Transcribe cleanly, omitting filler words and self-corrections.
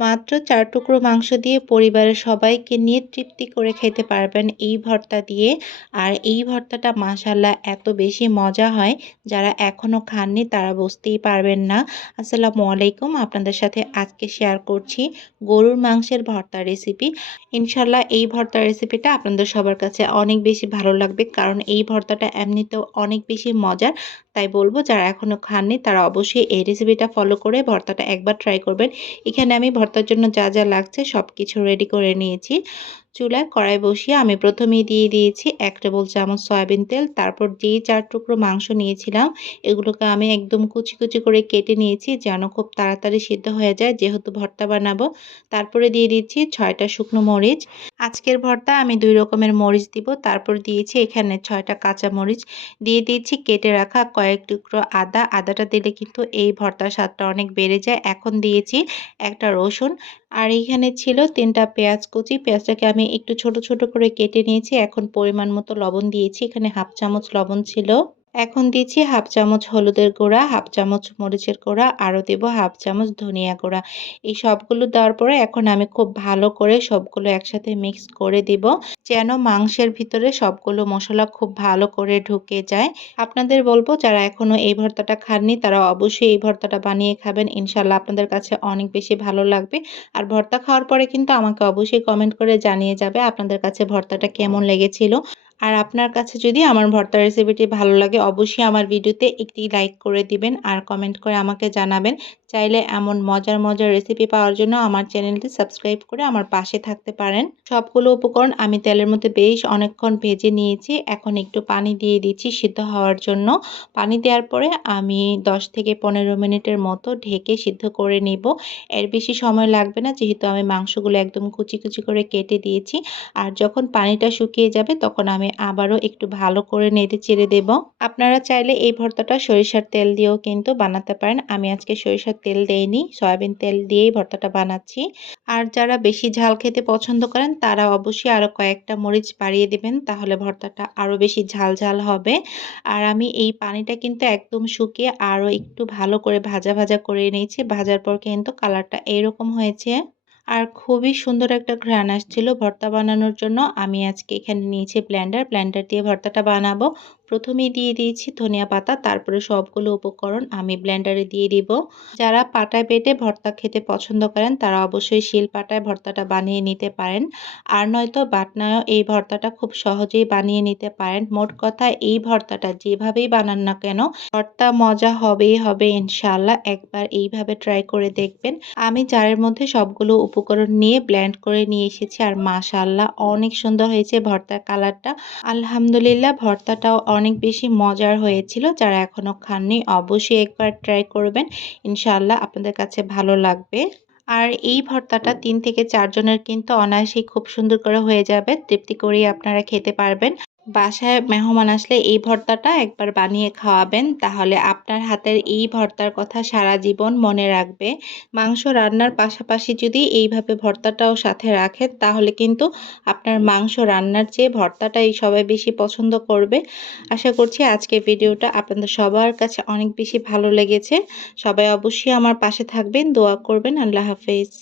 মাত্র ৪ টুকরো মাংস দিয়ে পরিবারের সবাইকে নিয়ে তৃপ্তি করে খেতে পারবেন এই ভর্তা দিয়ে। আর এই ভর্তাটা মাশাআল্লাহ এত বেশি মজা হয়, যারা এখনো খাননি তারা বুঝতেই পারবেন না। আসসালামু আলাইকুম, আপনাদের সাথে আজকে শেয়ার করছি গরুর মাংসের ভর্তা রেসিপি। ইনশাআল্লাহ এই ভর্তার রেসিপিটা আপনাদের সবার কাছে অনেক বেশি ভালো লাগবে, কারণ এই ভর্তাটা এমনিতেও অনেক বেশি মজার। তাই বলবো যারা এখনো খাননি তারা অবশ্যই এই রেসিপিটা ফলো করে ভর্তাটা একবার ট্রাই করবেন। এখানে আমি ভর্তার জন্য যা যা লাগছে সবকিছু রেডি করে নিয়েছি। চুলায় কড়াই বসিয়ে আমি প্রথমেই দিয়ে দিয়েছি 1 টেবিল চামচ সয়াবিন তেল। তারপর যেই 4 টুকরো মাংস নিয়েছিলাম এগুলোকে আমি একদম কুচি কুচি করে কেটে নিয়েছি, যেন খুব তাড়াতাড়ি সিদ্ধ হয়ে যায় যেহেতু ভর্তা বানাবো। তারপরে দিয়ে দিচ্ছি 6টা শুকনো মরিচ। আজকের ভর্তা আমি 2 রকমের মরিচ দিব। তারপর দিয়েছি এখানে 6টা কাঁচা মরিচ। দিয়ে দিচ্ছি কেটে রাখা কয়েক টুকরো আদা। আদাটা দিলে কিন্তু এই ভর্তার স্বাদটা অনেক বেড়ে যায়। এখন দিয়েছি একটা রসুন। আর এইখানে ছিল 3টা পেঁয়াজ কুচি। পেঁয়াজটাকে আমি একটু ছোট ছোট করে কেটে নিয়েছি। এখন পরিমাণ মতো লবণ দিয়েছি। এখানে 1/2 চামচ লবণ ছিল। এখন দিচ্ছি 1/2 চামচ হলুদের গুঁড়া, 1/2 চামচ মরিচের গুঁড়া, আরও দেব 1/2 চামচ ধনিয়া গুঁড়া। এই সবগুলো দেওয়ার পরে এখন আমি খুব ভালো করে সবগুলো একসাথে মিক্স করে দিব, যেন মাংসের ভিতরে সবগুলো মশলা খুব ভালো করে ঢুকে যায়। আপনাদের বলবো যারা এখনো এই ভর্তাটা খাননি তারা অবশ্যই এই ভর্তাটা বানিয়ে খাবেন। ইনশাআল্লাহ আপনাদের কাছে অনেক বেশি ভালো লাগবে। আর ভর্তা খাওয়ার পরে কিন্তু আমাকে অবশ্যই কমেন্ট করে জানিয়ে যাবে আপনাদের কাছে ভর্তাটা কেমন লেগেছিল। আর আপনার কাছে যদি আমার ভর্তা রেসিপিটি ভালো লাগে অবশ্যই আমার ভিডিওতে একটি লাইক করে দিবেন আর কমেন্ট করে আমাকে জানাবেন। চাইলে এমন মজার মজার রেসিপি পাওয়ার জন্য আমার চ্যানেলটি সাবস্ক্রাইব করে আমার পাশে থাকতে পারেন। সবগুলো উপকরণ আমি তেলের মধ্যে বেশ অনেকক্ষণ ভেজে নিয়েছি। এখন একটু পানি দিয়ে দিচ্ছি সিদ্ধ হওয়ার জন্য। পানি দেওয়ার পরে আমি 10 থেকে 15 মিনিটের মতো ঢেকে সিদ্ধ করে নিব। এর বেশি সময় লাগবে না যেহেতু আমি মাংসগুলো একদম কুচি কুচি করে কেটে দিয়েছি। আর যখন পানিটা শুকিয়ে যাবে তখন আমি আবারও একটু ভালো করে নেড়ে চেড়ে দেব। আপনারা চাইলে এই ভর্তাটা সরিষার তেল দিয়েও কিন্তু বানাতে পারেন। আমি আজকে সরিষার তেল দেইনি, সয়াবিন তেল দিয়েই ভর্তাটা বানাচ্ছি। আর যারা বেশি ঝাল খেতে পছন্দ করেন তারা অবশ্যই আরও কয়েকটা মরিচ বাড়িয়ে দিবেন, তাহলে ভর্তাটা আরও বেশি ঝাল ঝাল হবে। আর আমি এই পানিটা কিন্তু একদম শুকিয়ে আরও একটু ভালো করে ভাজা ভাজা করে নিয়েছি। ভাজার পর কিন্তু কালারটা এরকম হয়েছে। আর খুবই সুন্দর একটা ঘ্রাণ আসছিল ভর্তা বানানোর জন্য। আমি আজকে এখানে নিয়েছি ব্লেন্ডার দিয়ে ভর্তাটা বানাবো। প্রথমেই দিয়ে দিয়েছি ধনিয়া পাতা, তারপরে সবগুলো উপকরণ আমি ব্লেন্ডারে দিয়ে দিব। যারা পাটায় বেটে ভর্তা খেতে পছন্দ করেন তারা অবশ্যই শিল পাটায় ভর্তাটা বানিয়ে নিতে পারেন। আর নয়তো বাটনায়ও এই ভর্তাটা খুব সহজেই বানিয়ে নিতে পারেন। মোট কথা এই ভর্তাটা যেভাবেই বানান না কেন ভর্তা মজা হবেই হবে ইনশাআল্লাহ। একবার এইভাবে ট্রাই করে দেখবেন। আমি জারের মধ্যে সবগুলো উপকরণ নিয়ে ব্লেন্ড করে নিয়ে এসেছি আর মাশাআল্লাহ অনেক সুন্দর হয়েছে ভর্তার কালারটা। আলহামদুলিল্লাহ ভর্তাটাও অনেক বেশি মজার হয়েছিল। যারা এখনো খাননি অবশ্যই একবার ট্রাই করবেন। ইনশাআল্লাহ আপনাদের কাছে ভালো লাগবে। আর এই ভর্তাটা 3 থেকে 4 জনের কিন্তু অনায়াসেই খুব সুন্দর করে হয়ে যাবে। তৃপ্তি করেই আপনারা খেতে পারবেন। বাসায় মেহমান আসলে এই ভর্তাটা একবার বানিয়ে খাওয়াবেন, তাহলে আপনার হাতের এই ভর্তার কথা সারা জীবন মনে রাখবে। মাংস রান্নার পাশাপাশি যদি এইভাবে ভর্তাটাও সাথে রাখেন তাহলে কিন্তু আপনার মাংস রান্নার চেয়ে ভর্তাটাই সবাই বেশি পছন্দ করবে। আশা করছি আজকের ভিডিওটা আপনাদের সবার কাছে অনেক বেশি ভালো লেগেছে। সবাই অবশ্যই আমার পাশে থাকবেন, দোয়া করবেন। আল্লাহ হাফেজ।